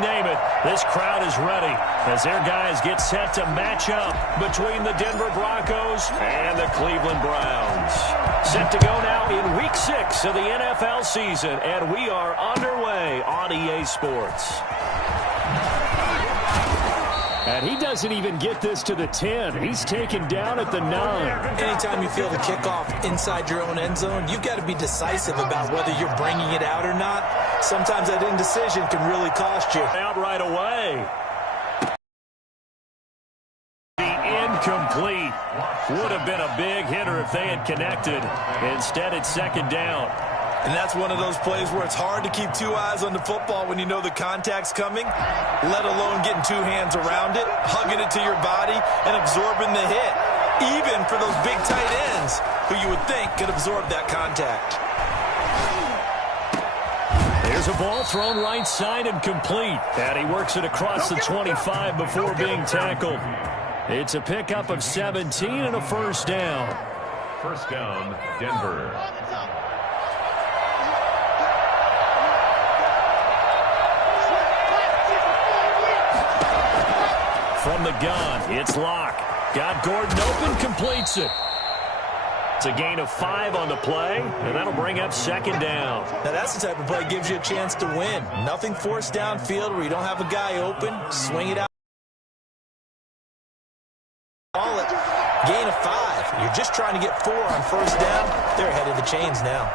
Name it, this crowd is ready as their guys get set to match up between the Denver Broncos and the Cleveland Browns. Set to go now in Week 6 of the NFL season, and we are underway on EA Sports. And he doesn't even get this to the 10. He's taken down at the 9. Anytime you feel the kickoff inside your own end zone, you've got to be decisive about whether you're bringing it out or not. Sometimes that indecision can really cost you. Out right away. The incomplete. Would have been a big hitter if they had connected. Instead, it's second down. And that's one of those plays where it's hard to keep two eyes on the football when you know the contact's coming, let alone getting two hands around it, hugging it to your body, and absorbing the hit, even for those big tight ends who you would think could absorb that contact. There's a ball thrown right side and complete. And he works it across the 25 before being tackled. It's a pickup of 17 and a first down. First down, Denver. From the gun, it's Locke. Got Gordon open, completes it. It's a gain of 5 on the play, and that'll bring up second down. Now that's the type of play that gives you a chance to win. Nothing forced downfield where you don't have a guy open. Swing it out. Call it. Gain of 5. You're just trying to get 4 on first down. They're ahead of the chains now.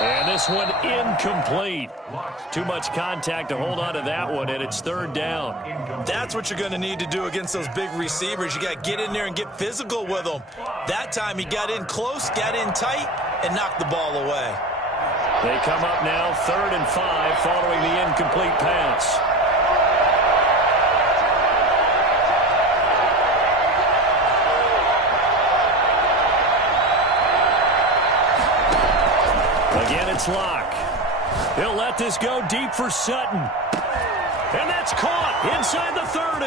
And this one incomplete. Too much contact to hold on to that one, and it's third down. That's what you're going to need to do against those big receivers. You got to get in there and get physical with them. That time he got in close, got in tight, and knocked the ball away. They come up now 3rd and 5 following the incomplete pass. Again, it's Locke. He'll let this go deep for Sutton. And that's caught inside the 30.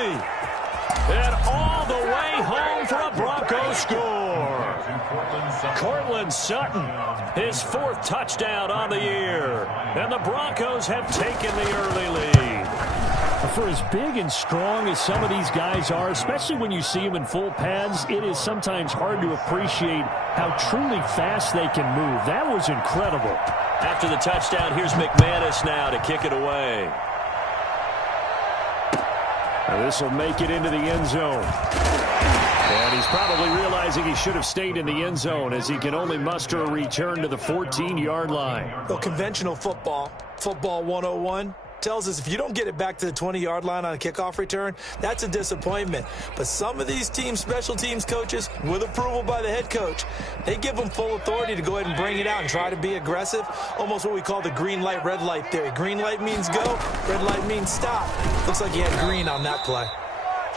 And all the way home for a Broncos score. Cortland Sutton, his 4th touchdown on the year. And the Broncos have taken the early lead. For as big and strong as some of these guys are, especially when you see them in full pads, it is sometimes hard to appreciate how truly fast they can move. That was incredible. After the touchdown, here's McManus now to kick it away. This will make it into the end zone. And he's probably realizing he should have stayed in the end zone as he can only muster a return to the 14-yard line. Well, conventional football 101, tells us if you don't get it back to the 20-yard line on a kickoff return, that's a disappointment. But some of these teams, special teams coaches, with approval by the head coach, they give them full authority to go ahead and bring it out and try to be aggressive, almost what we call the green light, red light theory. Green light means go, red light means stop. Looks like he had green on that play.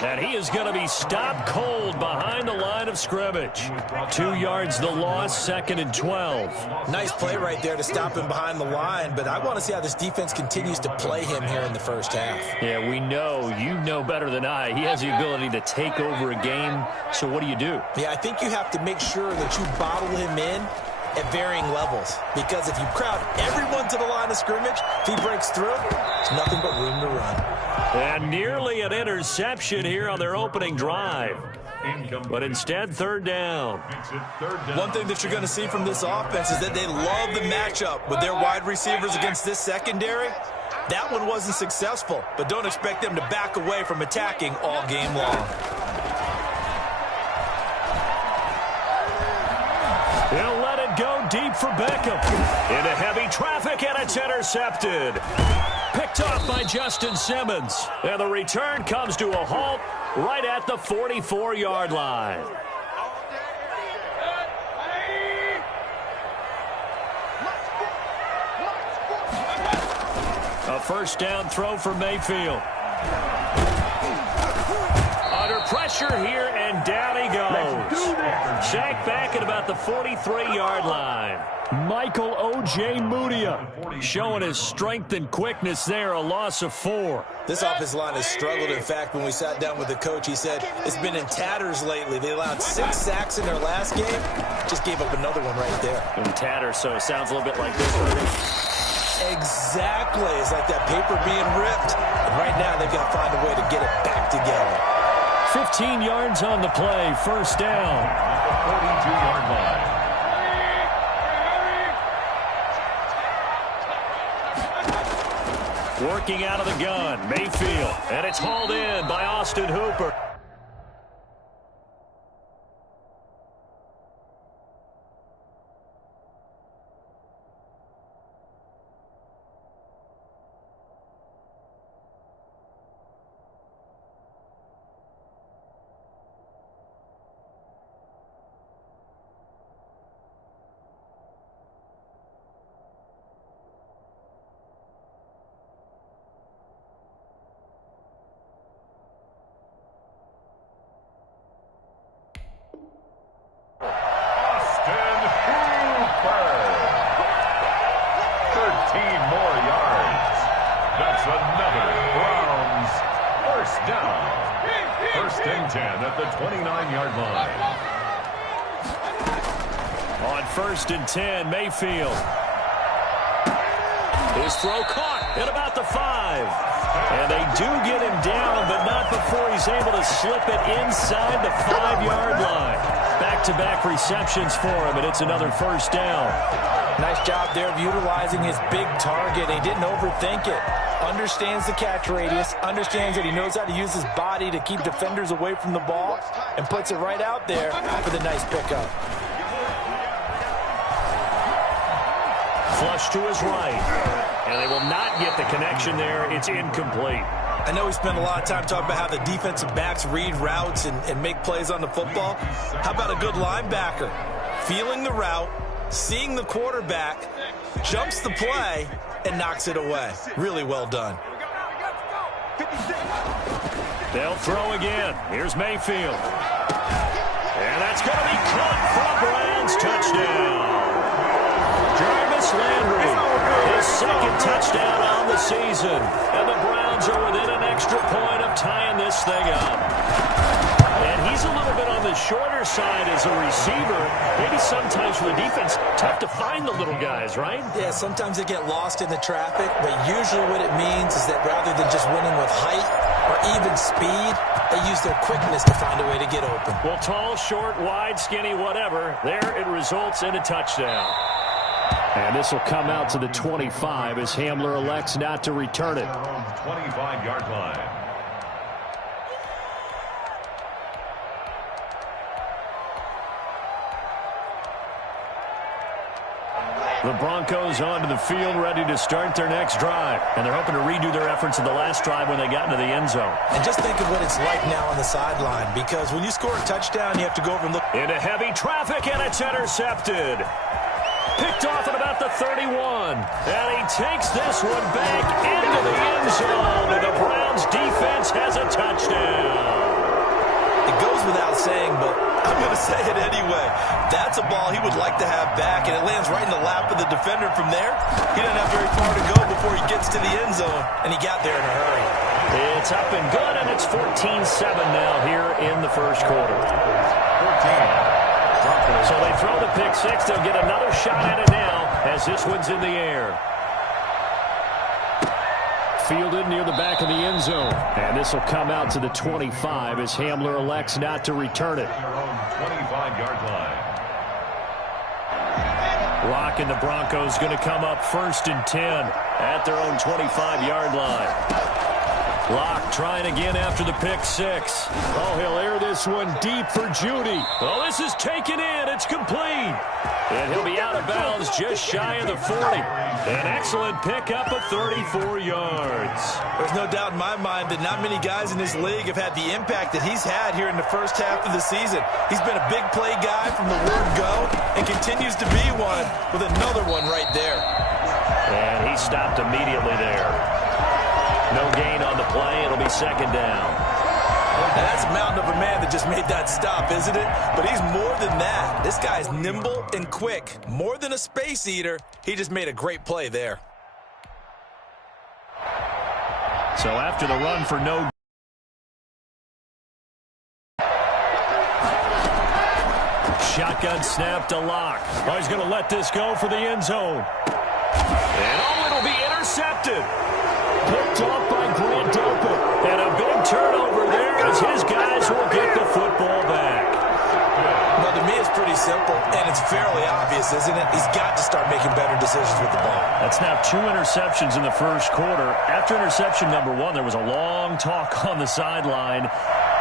And he is going to be stopped cold behind the line of scrimmage. 2 yards the loss, 2nd and 12. Nice play right there to stop him behind the line, but I want to see how this defense continues to play him here in the first half. Yeah, we know. You know better than I. He has the ability to take over a game, so what do you do? Yeah, I think you have to make sure that you bottle him in at varying levels, because if you crowd everyone to the line of scrimmage, if he breaks through, there's nothing but room to run. And nearly an interception here on their opening drive. But instead, third down. One thing that you're going to see from this offense is that they love the matchup with their wide receivers against this secondary. That one wasn't successful, but don't expect them to back away from attacking all game long. He'll let it go deep for Beckham. Into heavy traffic, and it's intercepted. Picked off by Justin Simmons. And the return comes to a halt right at the 44-yard line. A first down throw for Mayfield. Under pressure here, and down he goes. Sacked back at about the 43-yard line. Michael O.J. Mudia showing his strength and quickness there, a loss of 4. This offensive line has struggled. In fact, when we sat down with the coach, he said it's been in tatters lately. They allowed 6 sacks in their last game. Just gave up another one right there. In tatters, so it sounds a little bit like this. play is like that paper being ripped. And right now, they've got to find a way to get it back together. 15 yards on the play, first down. At the 42-yard line. Working out of the gun, Mayfield. And it's hauled in by Austin Hooper. At the 29-yard line. On 1st and 10, Mayfield. His throw caught at about the 5. And they do get him down, but not before he's able to slip it inside the 5-yard line. Back-to-back receptions for him, and it's another first down. Nice job there of utilizing his big target. He didn't overthink it. Understands the catch radius, understands that he knows how to use his body to keep defenders away from the ball, and puts it right out there for the nice pickup. Flush to his right, and they will not get the connection there. It's incomplete. I know we spent a lot of time talking about how the defensive backs read routes and make plays on the football. How about a good linebacker? Feeling the route, seeing the quarterback, jumps the play, and knocks it away. Really well done. They'll throw again. Here's Mayfield. And that's going to be caught for a Browns touchdown. Jarvis Landry, his second touchdown on the season. And the Browns are within an extra point of tying this thing up. And he's a little bit on the shorter side as a receiver. Maybe sometimes for the defense, tough to find the little guys, right? Yeah, sometimes they get lost in the traffic, but usually what it means is that rather than just winning with height or even speed, they use their quickness to find a way to get open. Well, tall, short, wide, skinny, whatever, there it results in a touchdown. And this will come out to the 25 as Hamler elects not to return it. 25-yard line. The Broncos onto the field, ready to start their next drive. And they're hoping to redo their efforts in the last drive when they got into the end zone. And just think of what it's like now on the sideline, because when you score a touchdown, you have to go over and look. Into heavy traffic, and it's intercepted. Picked off at about the 31. And he takes this one back into the end zone. And the Browns defense has a touchdown. It goes without saying, but I'm going to say it anyway. That's a ball he would like to have back, and it lands right in the lap of the defender from there. He doesn't have very far to go before he gets to the end zone, and he got there in a hurry. It's up and good, and it's 14-7 now here in the first quarter. 14. So they throw the pick six. They'll get another shot at it now as this one's in the air. Fielded near the back of the end zone. And this will come out to the 25 as Hamler elects not to return it. Their own 25-yard line. Locke and the Broncos going to come up 1st and 10 at their own 25-yard line. Locke trying again after the pick six. Oh, he'll air this one deep for Judy. Oh, this is taken in. It's complete. And he'll be out of bounds just shy of the 40. An excellent pickup of 34 yards. There's no doubt in my mind that not many guys in this league have had the impact that he's had here in the first half of the season. He's been a big play guy from the word go and continues to be one with another one right there. And he stopped immediately there. No gain on the play. It'll be second down. Now that's a mountain of a man that just made that stop, isn't it? But he's more than that. This guy's nimble and quick. More than a space eater. He just made a great play there. So after the run for no. Shotgun snap to Locke. Oh, he's going to let this go for the end zone. And oh, it'll be intercepted. intercepted. Picked off by Grant Delpit. And a big turnover there as his guys will get the football back. Well, to me, it's pretty simple, and it's fairly obvious, isn't it? He's got to start making better decisions with the ball. That's now 2 interceptions in the first quarter. After interception number 1, there was a long talk on the sideline,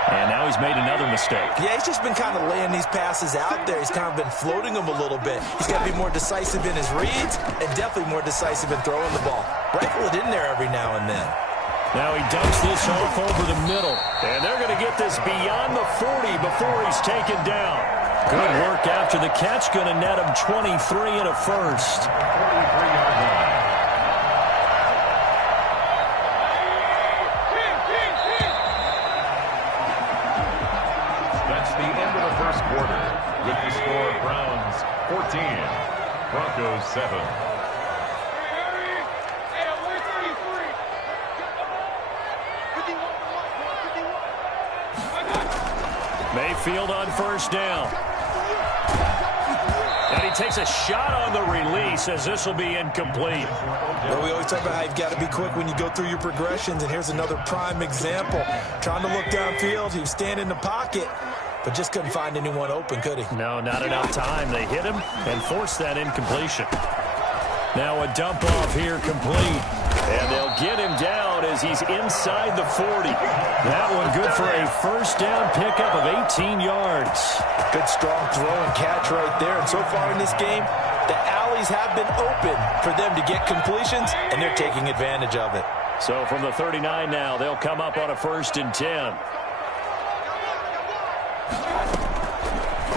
and now he's made another mistake. Yeah, he's just been kind of laying these passes out there. He's kind of been floating them a little bit. He's got to be more decisive in his reads and definitely more decisive in throwing the ball. Rifle it in there every now and then. Now he dumps this off over the middle, and they're going to get this beyond the 40 before he's taken down. Good work after the catch, going to net him 23 and a first. 43-yard line. That's the end of the first quarter. With the score, Browns 14, Broncos 7. Mayfield on first down. And he takes a shot on the release as this will be incomplete. Well, we always talk about how you've got to be quick when you go through your progressions, and here's another prime example. Trying to look downfield, he was standing in the pocket, but just couldn't find anyone open, could he? No, not enough time. They hit him and forced that incompletion. Now a dump off here complete. And they'll get him down as he's inside the 40. That one good for a first down pickup of 18 yards. Good strong throw and catch right there. And so far in this game, the alleys have been open for them to get completions, and they're taking advantage of it. So from the 39 now, they'll come up on a 1st and 10.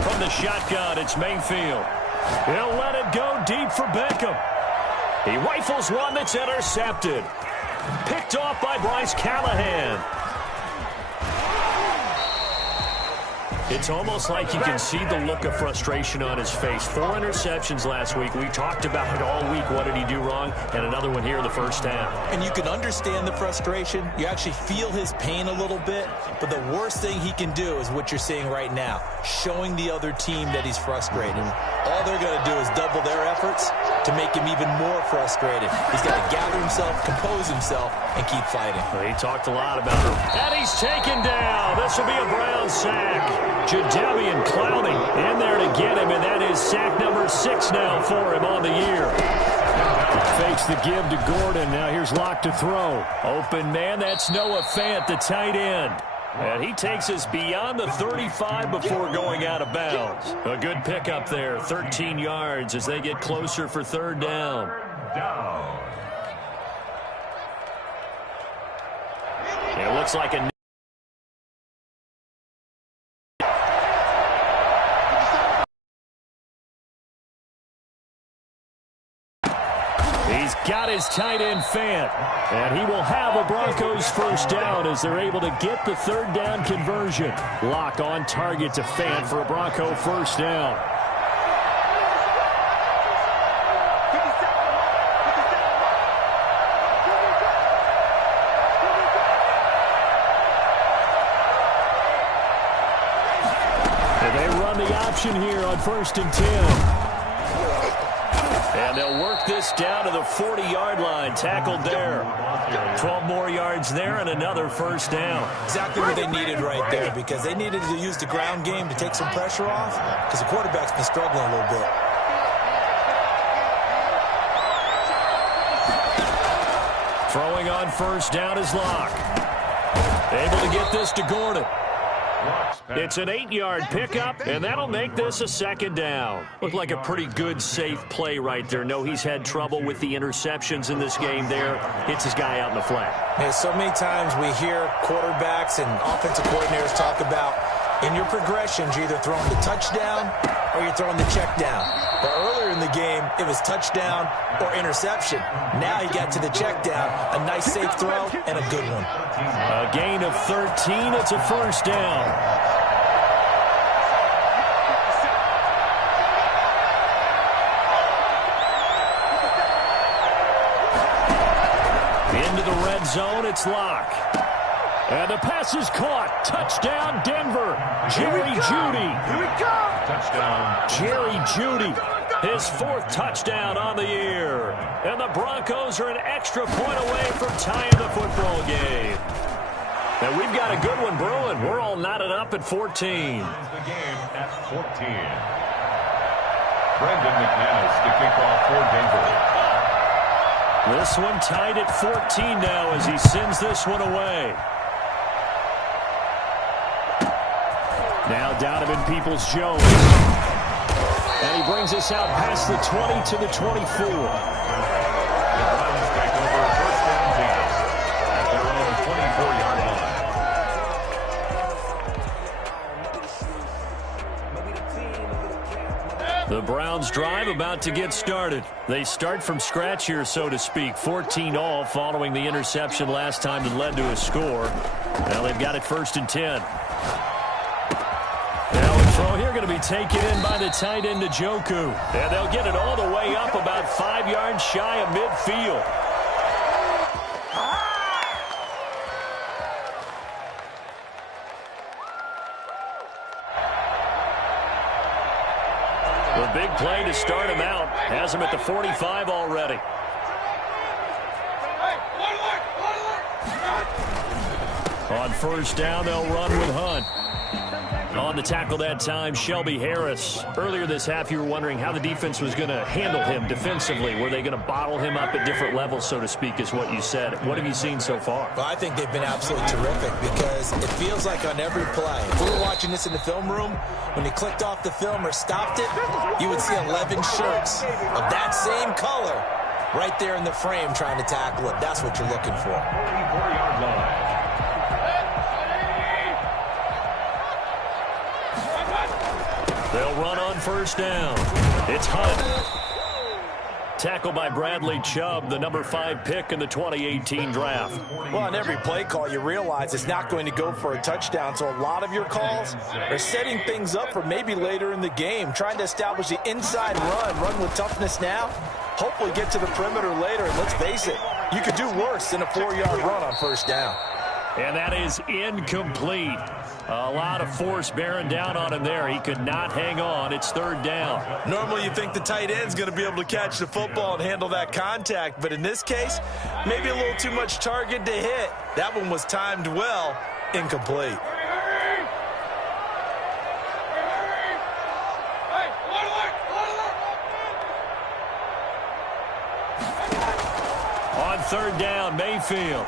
From the shotgun, it's Mayfield. He'll let it go deep for Beckham. He rifles one that's intercepted. Picked off by Bryce Callahan. It's almost like you can see the look of frustration on his face. 4 interceptions last week. We talked about it all week. What did he do wrong? And another one here in the first half. And you can understand the frustration. You actually feel his pain a little bit. But the worst thing he can do is what you're seeing right now, showing the other team that he's frustrated. All they're going to do is double their efforts to make him even more frustrated. He's got to gather himself, compose himself, and keep fighting. Well, he talked a lot about it. And he's taken down. This will be a Brown sack. Jadeveon Clowney in there to get him, and that is sack number 6 now for him on the year. Fakes the give to Gordon. Now here's Locke to throw. Open man, that's Noah Fant, the tight end. And he takes us beyond the 35 before going out of bounds. A good pickup there, 13 yards as they get closer for 3rd down. It looks like a... He's got his tight end Fant, and he will have a Broncos first down as they're able to get the 3rd down conversion. Lock on target to Fant for a Bronco first down. And they run the option here on 1st and 10. And they'll work this down to the 40-yard line. Tackled there. 12 more yards there and another first down. Exactly what they needed right there, because they needed to use the ground game to take some pressure off, because the quarterback's been struggling a little bit. Throwing on first down is Locke. Able to get this to Gordon. It's an 8-yard pickup, and that'll make this a 2nd down. Looked like a pretty good, safe play right there. No, he's had trouble with the interceptions in this game there. Hits his guy out in the flat. Yeah, so many times we hear quarterbacks and offensive coordinators talk about in your progressions, you're either throwing the touchdown or you're throwing the check down. But earlier in the game, it was touchdown or interception. Now he got to the check down, a nice safe throw, and a good one. A gain of 13. It's a first down. Into the red zone, it's Locke. And the pass is caught. Touchdown, Denver. Jerry Jeudy. Here we go. Touchdown. Jerry Jeudy His 4th touchdown on the year. And the Broncos are an extra point away from tying the football game. And we've got a good one brewing. We're all knotted up at 14. The game at 14. Brendan McManus to kick off for Denver. This one tied at 14 now as he sends this one away. Now Donovan Peoples-Jones. And he brings us out past the 20 to the 24. The Browns take over first down teams at their own 24-yard line. The Browns drive about to get started. They start from scratch here, so to speak. 14 all following the interception last time that led to a score. Now they've got it 1st and 10. Now a throw here going to be taken in by the tight end Njoku. And they'll get it all the way up about 5 yards shy of midfield. The big play to start him out has him at the 45 already. On 1st down, they'll run with Hunt. On the tackle that time, Shelby Harris. Earlier this half, you were wondering how the defense was going to handle him defensively. Were they going to bottle him up at different levels, so to speak, is what you said. What have you seen so far? Well, I think they've been absolutely terrific because it feels like on every play. If we were watching this in the film room, when he clicked off the film or stopped it, you would see 11 shirts of that same color right there in the frame trying to tackle it. That's what you're looking for. 44-yard line. They'll run on 1st down. It's Hunt. Tackled by Bradley Chubb, the number 5 pick in the 2018 draft. Well, on every play call, you realize it's not going to go for a touchdown, so a lot of your calls are setting things up for maybe later in the game, trying to establish the inside run with toughness now, hopefully get to the perimeter later, and let's face it, you could do worse than a 4-yard run on 1st down. And that is incomplete. A lot of force bearing down on him there. He could not hang on. It's 3rd down. Normally you think the tight end's going to be able to catch the football and handle that contact, but in this case, maybe a little too much target to hit. That one was timed well, incomplete. On 3rd down, Mayfield.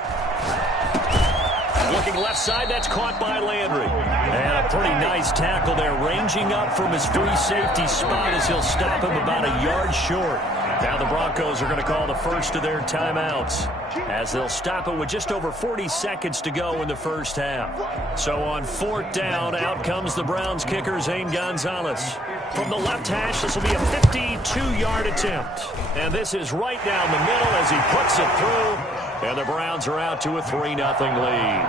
Looking left side, that's caught by Landry. And a pretty nice tackle there, ranging up from his free safety spot as he'll stop him about a yard short. Now the Broncos are going to call the first of their timeouts as they'll stop it with just over 40 seconds to go in the 1st half. So on 4th down, out comes the Browns kicker, Zane Gonzalez. From the left hash, this will be a 52-yard attempt. And this is right down the middle as he puts it through. And the Browns are out to a 3-0 lead.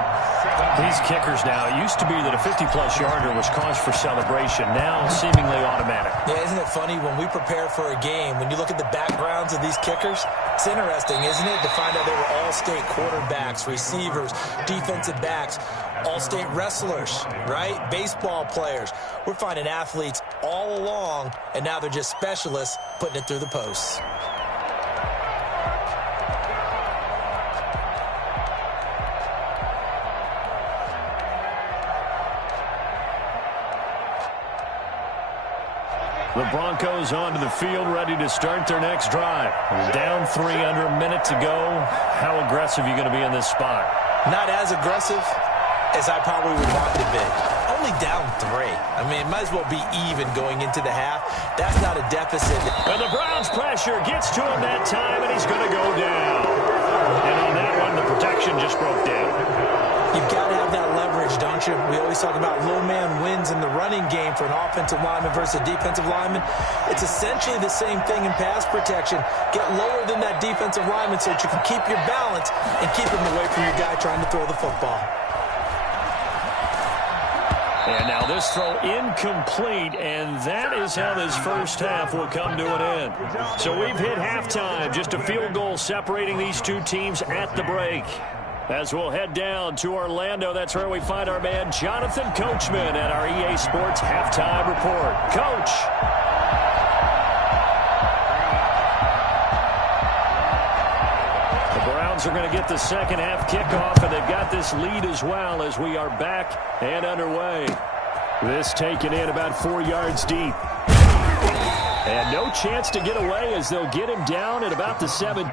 These kickers now, it used to be that a 50-plus yarder was cause for celebration. Now seemingly automatic. Yeah, isn't it funny when we prepare for a game, when you look at the backgrounds of these kickers, it's interesting, isn't it, to find out they were all-state quarterbacks, receivers, defensive backs, all-state wrestlers, right? Baseball players. We're finding athletes all along, and now they're just specialists putting it through the posts. The Broncos onto the field, ready to start their next drive. Down 3 under a minute to go. How aggressive are you going to be in this spot? Not as aggressive as I probably would want to be. Only down 3. I mean, it might as well be even going into the half. That's not a deficit. And the Browns pressure gets to him that time, and he's going to go down. And on that one, the protection just broke down. You've got to have that leverage, don't you? We always talk about low man wins in the running game for an offensive lineman versus a defensive lineman. It's essentially the same thing in pass protection. Get lower than that defensive lineman so that you can keep your balance and keep him away from your guy trying to throw the football. And now this throw incomplete, and that is how this 1st half will come to an end. So we've hit halftime, just a field goal separating these two teams at the break. As we'll head down to Orlando, that's where we find our man Jonathan Coachman at our EA Sports Halftime Report. Coach. Browns are going to get the second half kickoff, and they've got this lead as well as we are back and underway. This taken in about 4 yards deep. And no chance to get away as they'll get him down at about the 7.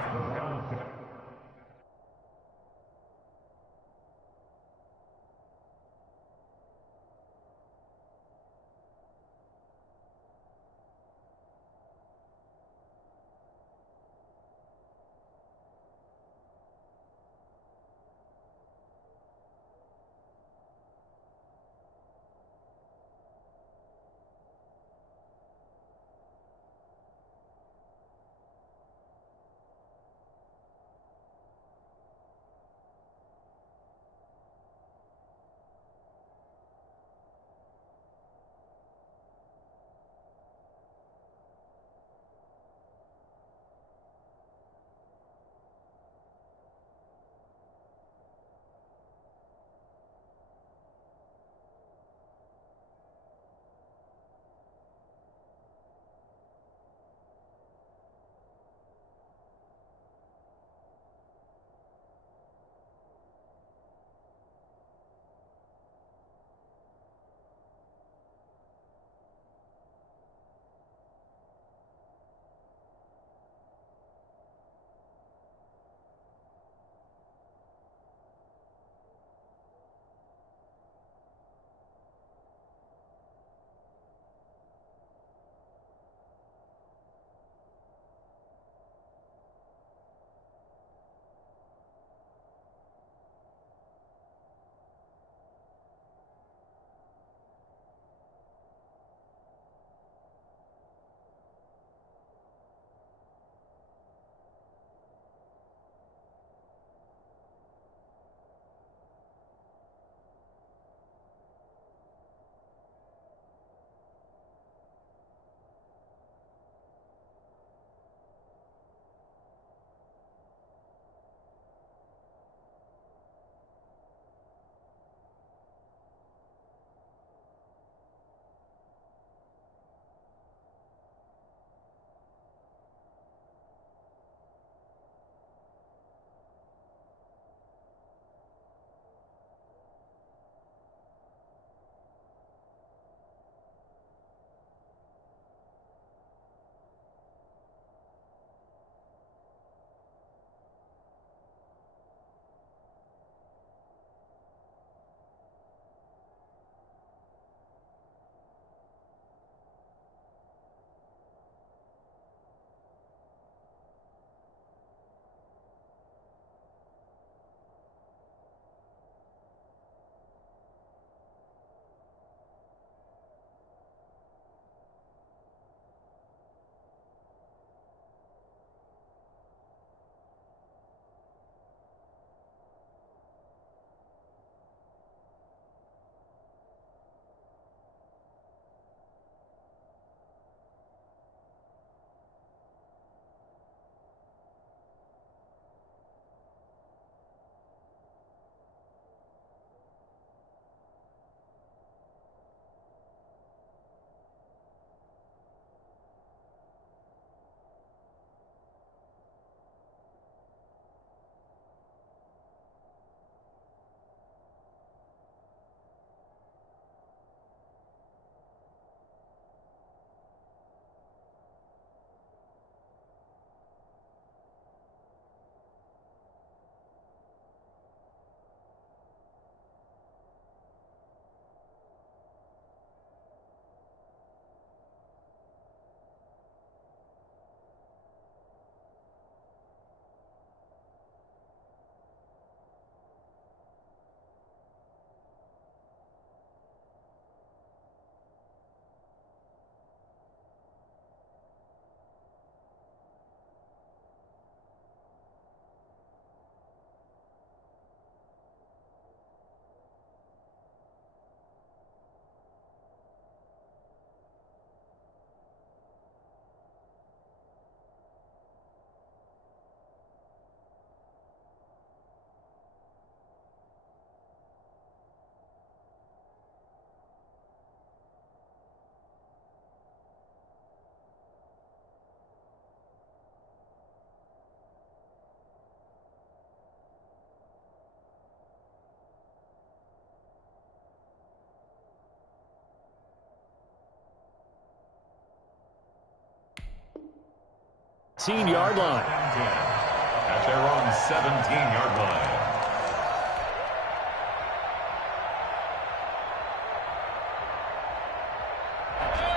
17-yard line. At their own 17-yard line.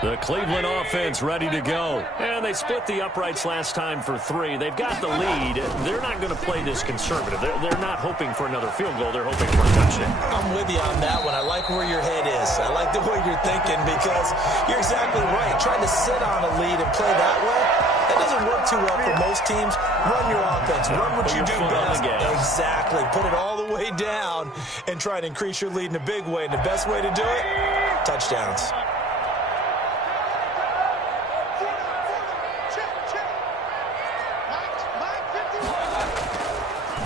The Cleveland offense ready to go. And they split the uprights last time for 3. They've got the lead. They're not going to play this conservative. They're not hoping for another field goal. They're hoping for a touchdown. I'm with you on that one. I like where your head is. I like the way you're thinking because you're exactly right. Trying to sit on a lead and play that way, that doesn't work too well for most teams. Run your offense. Run what you do best. Exactly. Put it all the way down and try to increase your lead in a big way. And the best way to do it, touchdowns.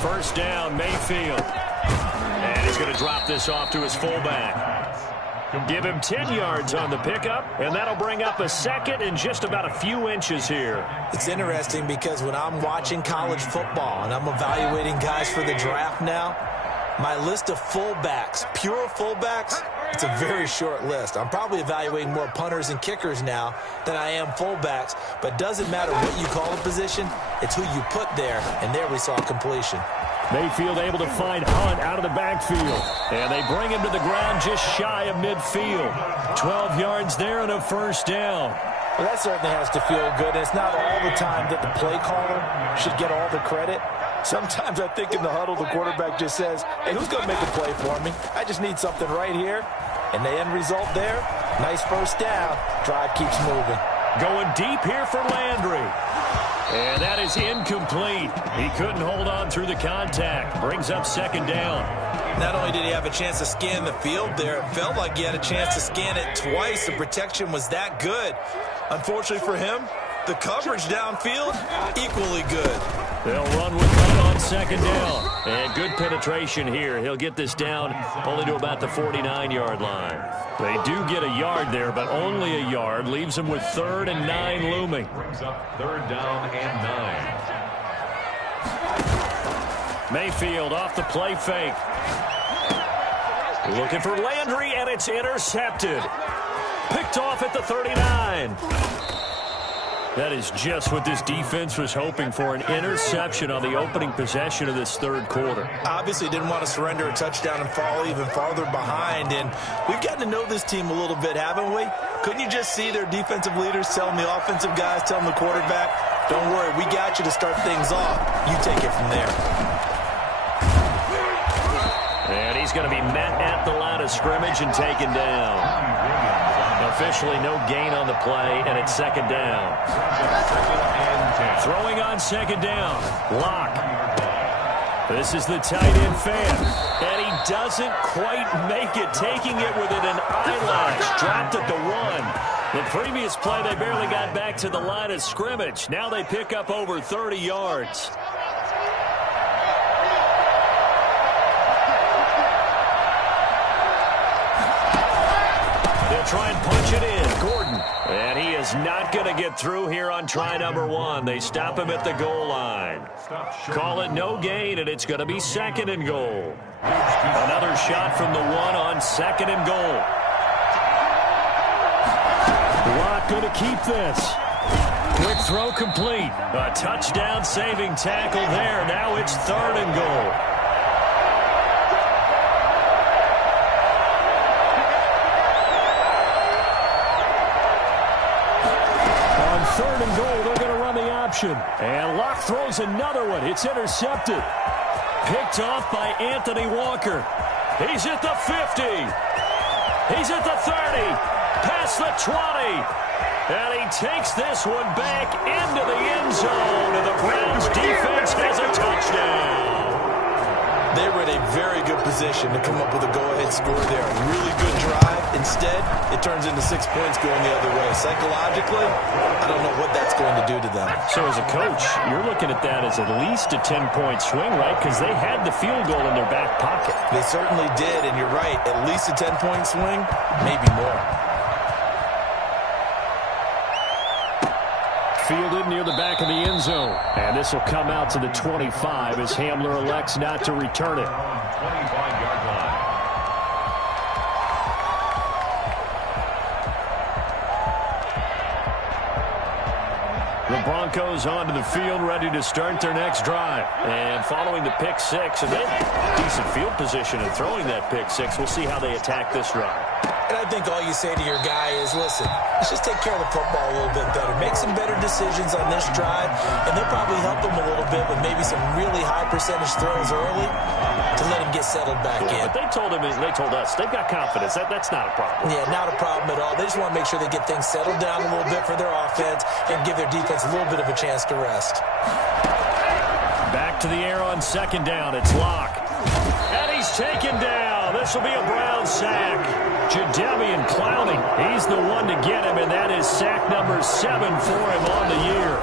First down, Mayfield. And he's going to drop this off to his fullback. Give him 10 yards on the pickup, and that'll bring up a second and just about a few inches here. It's interesting because when I'm watching college football and I'm evaluating guys for the draft now, my list of fullbacks, pure fullbacks, it's a very short list. I'm probably evaluating more punters and kickers now than I am fullbacks, but it doesn't matter what you call a position, it's who you put there, and there we saw completion. Mayfield able to find Hunt out of the backfield, and they bring him to the ground just shy of midfield. 12 yards there and a first down. Well, that certainly has to feel good, and it's not all the time that the play caller should get all the credit. Sometimes I think in the huddle, the quarterback just says, hey, who's going to make a play for me? I just need something right here. And the end result there, nice first down. Drive keeps moving. Going deep here for Landry. And that is incomplete. He couldn't hold on through the contact. Brings up second down. Not only did he have a chance to scan the field there, it felt like he had a chance to scan it twice. The protection was that good. Unfortunately for him, the coverage downfield, equally good. They'll run with that on second down. And good penetration here. He'll get this down only to about the 49-yard line. They do get a yard there, but only a yard. Leaves them with 3rd and 9 looming. Brings up 3rd down and 9. Mayfield off the play fake. Looking for Landry, and it's intercepted. Picked off at the 39. That is just what this defense was hoping for, an interception on the opening possession of this third quarter. Obviously didn't want to surrender a touchdown and fall even farther behind, and we've gotten to know this team a little bit, haven't we? Couldn't you just see their defensive leaders telling the offensive guys, telling the quarterback, don't worry, we got you to start things off. You take it from there. And he's going to be met at the line of scrimmage and taken down. Officially no gain on the play, and it's second down. Throwing on second down. Locke. This is the tight end fan. And he doesn't quite make it, taking it within an eyelash. Dropped at the 1. The previous play, they barely got back to the line of scrimmage. Now they pick up over 30 yards. Try and punch it in. Gordon. And he is not going to get through here on try number 1. They stop him at the goal line. Call it no gain, and it's going to be 2nd and goal. Another shot from the 1 on 2nd and goal. Locke going to keep this. Quick throw complete. A touchdown saving tackle there. Now it's 3rd and goal. Third and goal, they're going to run the option. And Locke throws another one. It's intercepted. Picked off by Anthony Walker. He's at the 50. He's at the 30. Past the 20. And he takes this one back into the end zone. And the Browns defense has a touchdown. They were in a very good position to come up with a go-ahead score there. Really good drive. Instead, it turns into 6 points going the other way. Psychologically, I don't know what that's going to do to them. So as a coach, you're looking at that as at least a 10-point swing, right? Because they had the field goal in their back pocket. They certainly did, and you're right. At least a 10-point swing, maybe more. Fielded near the back of the end zone. And this will come out to the 25 as Hamler elects not to return it. 25-yard line. The Broncos onto the field, ready to start their next drive. And following the pick six, and then decent field position and throwing that pick six, we'll see how they attack this drive. And I think all you say to your guy is, listen, let's just take care of the football a little bit better. Make some better decisions on this drive, and they'll probably help him a little bit with maybe some really high percentage throws early to let him get settled back in. But they told us, they've got confidence. That's not a problem. Yeah, not a problem at all. They just want to make sure they get things settled down a little bit for their offense and give their defense a little bit of a chance to rest. Back to the air on second down. It's Locke. And he's taken down. This will be a Brown sack. Jadeveon Clowney, he's the one to get him, and that is sack number 7 for him on the year.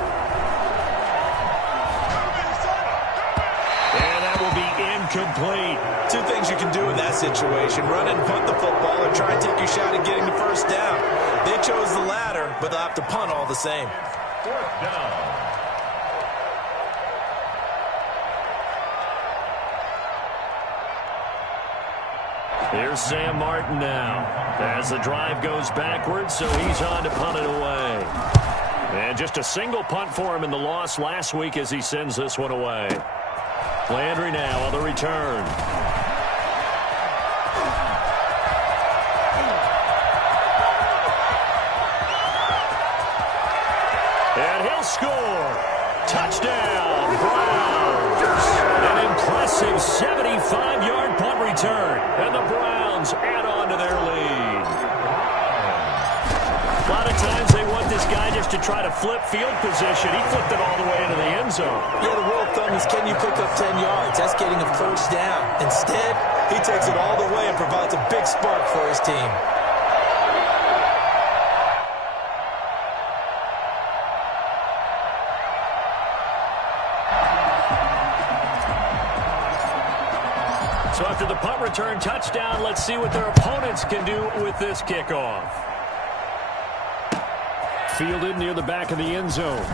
And that will be incomplete. Two things you can do in that situation: run and punt the football, or try and take your shot at getting the first down. They chose the latter, but they'll have to punt all the same. Fourth down. Here's Sam Martin now as the drive goes backwards, so he's on to punt it away. And just a single punt for him in the loss last week as he sends this one away. Landry now on the return. And he'll score. Touchdown, Browns. An impressive 75-yard punt return. And the Browns add on to their lead. A lot of times they want this guy just to try to flip field position. He flipped it all the way into the end zone. Yeah, the rule of thumb is, can you pick up 10 yards? That's getting a first down. Instead, he takes it all the way and provides a big spark for his team. So after the punt return touchdown, let's see what their opponents can do with this kickoff. Fielded near the back of the end zone.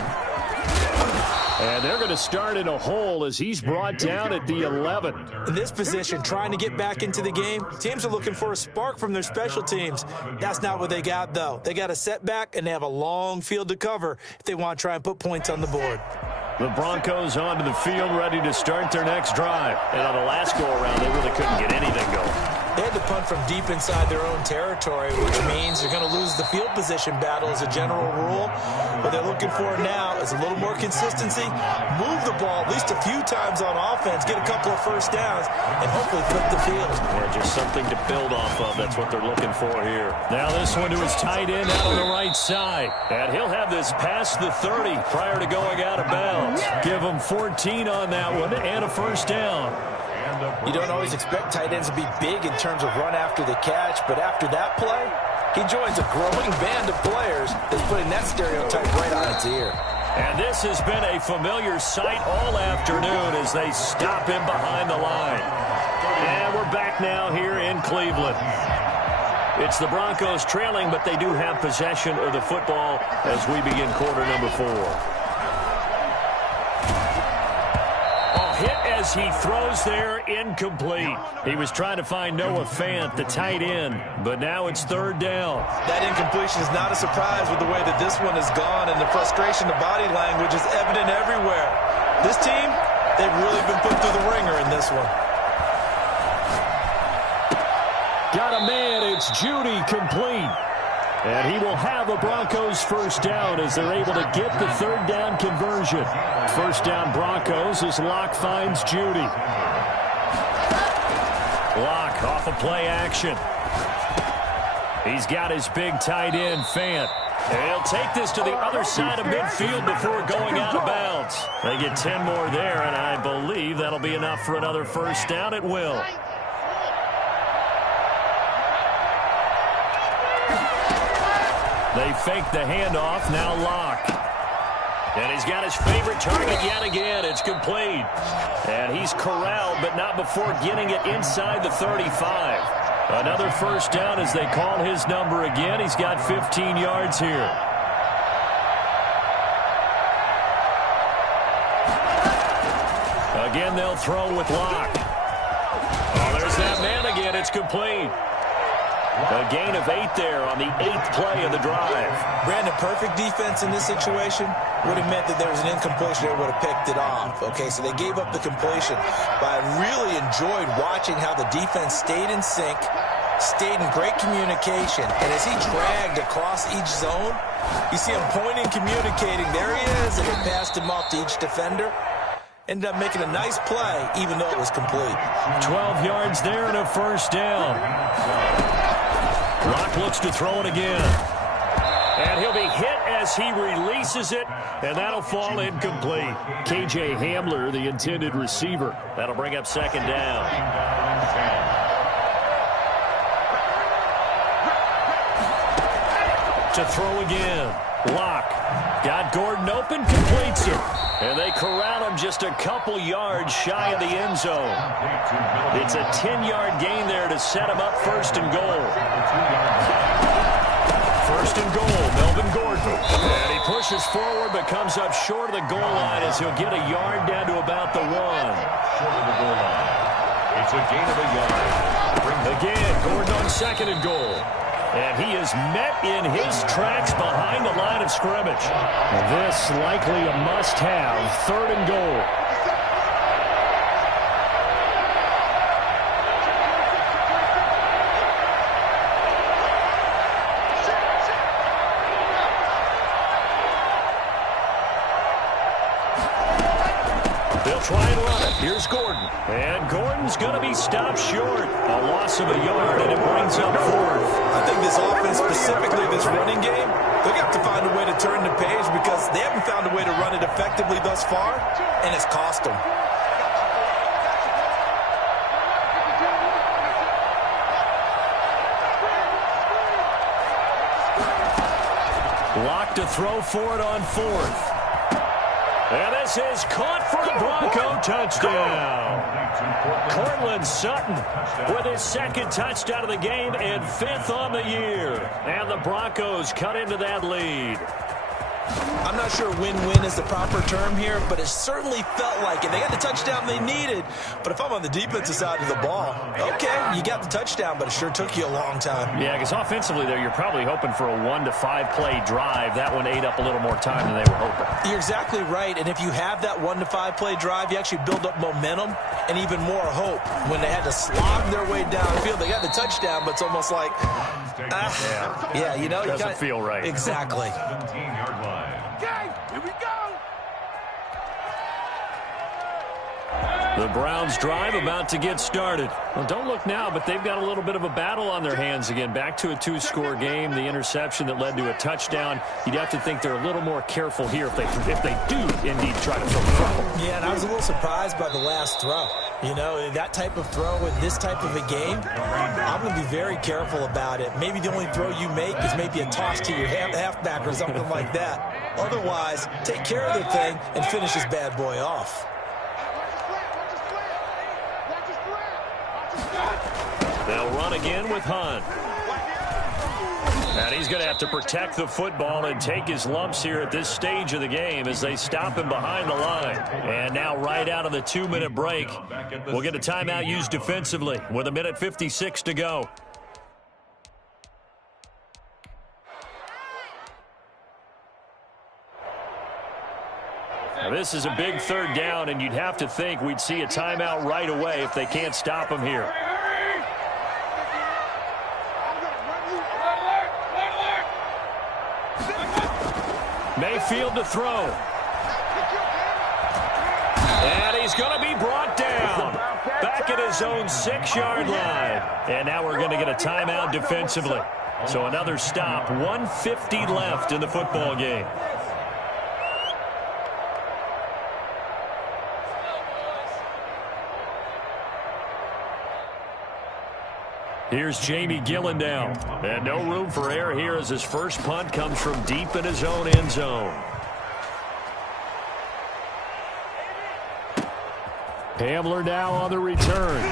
And they're going to start in a hole as he's brought down at the 11. In this position, trying to get back into the game, teams are looking for a spark from their special teams. That's not what they got, though. They got a setback, and they have a long field to cover if they want to try and put points on the board. The Broncos onto the field, ready to start their next drive. And on the last go-around, they really couldn't get anything going. They had to punt from deep inside their own territory, which means they're going to lose the field position battle as a general rule. What they're looking for now is a little more consistency, move the ball at least a few times on offense, get a couple of first downs, and hopefully flip the field. Yeah, just something to build off of. That's what they're looking for here. Now this one to his tight end out on the right side. And he'll have this past the 30 prior to going out of bounds. Give him 14 on that one and a first down. You don't always expect tight ends to be big in terms of run after the catch, but after that play, he joins a growing band of players that's putting that stereotype right on its ear. And this has been a familiar sight all afternoon as they stop him behind the line. And we're back now here in Cleveland. It's the Broncos trailing, but they do have possession of the football as we begin quarter number 4. Hit as he throws there, incomplete. He was trying to find Noah Fant, the tight end, but now it's third down. That incompletion is not a surprise with the way that this one has gone, and the frustration, the body language is evident everywhere. This team, they've really been put through the ringer in this one. Got a man, it's Judy, complete. And he will have a Broncos first down as they're able to get the third down conversion. First down Broncos as Locke finds Judy. Locke off of play action. He's got his big tight end, Fant. And he'll take this to the other side of midfield before going out of bounds. They get 10 more there, and I believe that'll be enough for another first down. It will. They fake the handoff, now Locke. And he's got his favorite target yet again. It's complete. And he's corralled, but not before getting it inside the 35. Another first down as they call his number again. He's got 15 yards here. Again, they'll throw with Locke. Oh, there's that man again. It's complete. A gain of 8 there on the 8th play of the drive. Brandon, perfect defense in this situation would have meant that there was an incompletion. They would have picked it off. Okay, so they gave up the completion. But I really enjoyed watching how the defense stayed in sync, stayed in great communication. And as he dragged across each zone, you see him pointing, communicating. There he is, and he passed him off to each defender. Ended up making a nice play, even though it was complete. 12 yards there and a first down. Locke looks to throw it again. And he'll be hit as he releases it, and that'll fall incomplete. K.J. Hamler, the intended receiver. That'll bring up second down. To throw again. Locke got Gordon open, completes it. And they corral him just a couple yards shy of the end zone. It's a 10-yard gain there to set him up first and goal. First and goal, Melvin Gordon. And he pushes forward but comes up short of the goal line as he'll get a yard down to about the 1. Short of the goal line. It's a gain of a yard. Again, Gordon on second and goal. And he is met in his tracks behind the line of scrimmage. This likely a must-have, third and goal. They'll try and run it. Here's Gordon. And Gordon's going to be stopped short. A loss of a yard, and it brings up fourth. I think this offense, specifically this running game, they're going to have to find a way to turn the page because they haven't found a way to run it effectively thus far, and it's cost them. Locke to throw for it on fourth. And this is caught for a Bronco touchdown. Cortland Sutton with his second touchdown of the game and 5th on the year. And the Broncos cut into that lead. I'm not sure win-win is the proper term here, but it certainly felt like it. They got the touchdown they needed, but if I'm on the defensive side of the ball, okay, you got the touchdown, but it sure took you a long time. Yeah, because offensively there, you're probably hoping for a 1 to 5 play drive. That one ate up a little more time than they were hoping. You're exactly right, and if you have that 1 to 5 play drive, you actually build up momentum and even more hope. When they had to slog their way downfield, they got the touchdown, but it's almost like, yeah, you know. Doesn't feel right. Exactly. 17-yard line. Okay, here we go. The Browns drive about to get started. Well, don't look now, but they've got a little bit of a battle on their hands again. Back to a 2-score game. The interception that led to a touchdown. You'd have to think they're a little more careful here if they do indeed try to throw the football. Yeah, and I was a little surprised by the last throw. You know, that type of throw in this type of a game, I'm going to be very careful about it. Maybe the only throw you make is maybe a toss to your halfback or something like that. Otherwise, take care of the thing and finish this bad boy off. They'll run again with Hunt. And he's going to have to protect the football and take his lumps here at this stage of the game as they stop him behind the line. And now right out of the 2-minute break, we'll get a timeout used defensively with 1:56 to go. Now this is a big third down, and you'd have to think we'd see a timeout right away if they can't stop him here. Mayfield to throw. And he's going to be brought down back at his own 6-yard line. And now we're going to get a timeout defensively. So another stop, 1:50 left in the football game. Here's Jamie Gillen now. And no room for error here as his first punt comes from deep in his own end zone. Hamler now on the return.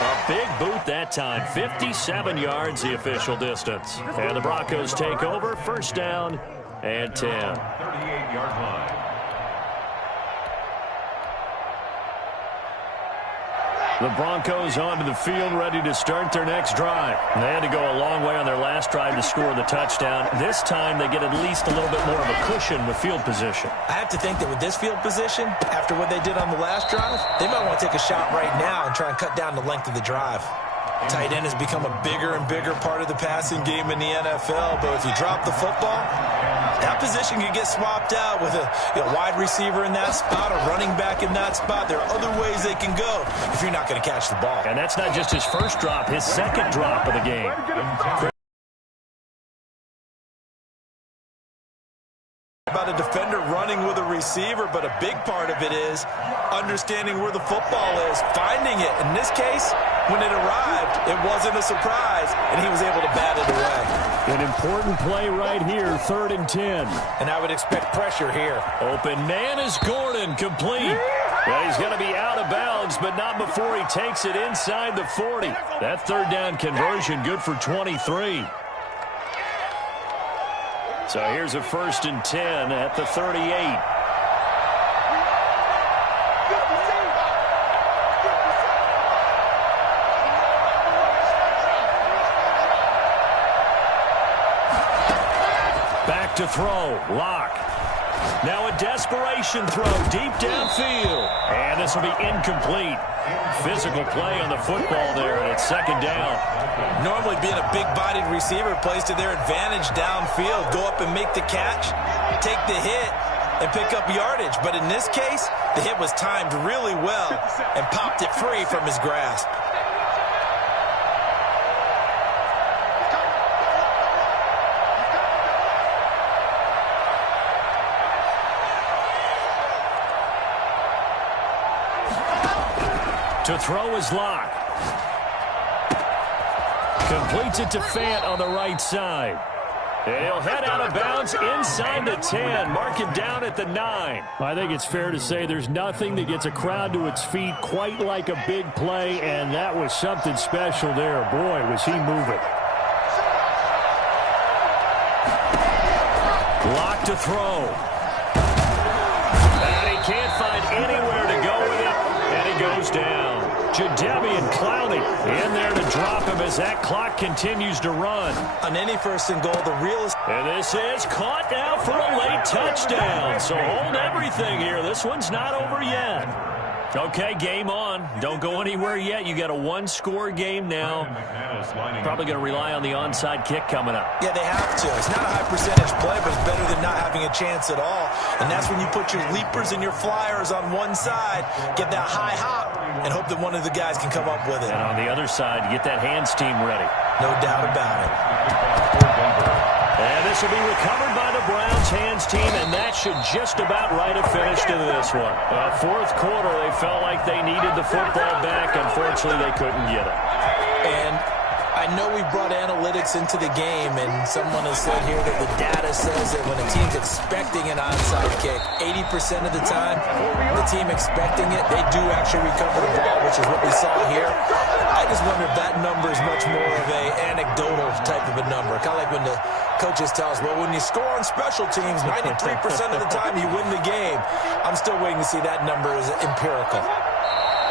A big boot that time. 57 yards the official distance. And the Broncos take over. First down and 10. 38-yard line. The Broncos onto the field, ready to start their next drive. They had to go a long way on their last drive to score the touchdown. This time, they get at least a little bit more of a cushion with field position. I have to think that with this field position, after what they did on the last drive, they might want to take a shot right now and try and cut down the length of the drive. Tight end has become a bigger and bigger part of the passing game in the NFL, but if you drop the football, that position can get swapped out with a wide receiver in that spot, a running back in that spot. There are other ways they can go if you're not going to catch the ball. And that's not just his first drop, his second drop of the game. About a defender running with a receiver, but a big part of it is understanding where the football is, finding it. In this case, when it arrived, it wasn't a surprise, and he was able to bat it away. An important play right here, 3rd and 10. And I would expect pressure here. Open man is Gordon, complete. Well, he's going to be out of bounds, but not before he takes it inside the 40. That 3rd down conversion good for 23. So here's a 1st and 10 at the 38. Back to throw. Lock. Now a desperation throw deep downfield. And this will be incomplete. Physical play on the football there, and it's 2nd down. Normally being a big-bodied receiver plays to their advantage downfield. Go up and make the catch, take the hit, and pick up yardage. But in this case, the hit was timed really well and popped it free from his grasp. To throw is Lock. Completes it to Fant on the right side. And he'll head out of bounds inside the 10. Mark him down at the 9. I think it's fair to say there's nothing that gets a crowd to its feet quite like a big play, and that was something special there. Boy, was he moving. Lock to throw. And he can't find anywhere to go with it, and he goes down. Jadeveon Clowney in there to drop him as that clock continues to run. On any 1st and goal, the realest. And this is caught now for a late touchdown. So hold everything here. This one's not over yet. Okay, game on. Don't go anywhere yet. You got a 1-score game now. Probably going to rely on the onside kick coming up. Yeah, they have to. It's not a high percentage play, but it's better than not having a chance at all. And that's when you put your leapers and your flyers on one side, get that high hop, and hope that one of the guys can come up with it. And on the other side, you get that hands team ready. No doubt about it. And this will be recovered by the Browns hands team, and that should just about write a finish to this one. 4th quarter, they felt like they needed the football back. Unfortunately, they couldn't get it. And I know we brought analytics into the game, and someone has said here that the data says that when a team's expecting an onside kick, 80% of the time, the team expecting it, they do actually recover the ball, which is what we saw here. I just wonder if that number is much more of a anecdotal type of a number. Kind of like when the coaches tell us, well, when you score on special teams, 93% of the time you win the game. I'm still waiting to see that number as empirical.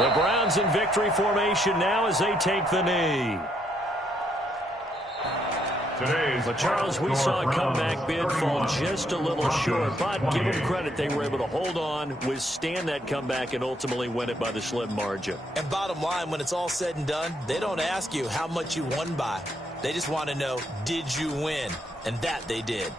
The Browns in victory formation now as they take the knee. But, Charles, we saw a comeback bid fall just a little short, but give them credit. They were able to hold on, withstand that comeback, and ultimately win it by the slim margin. And bottom line, when it's all said and done, they don't ask you how much you won by. They just want to know, did you win? And that they did.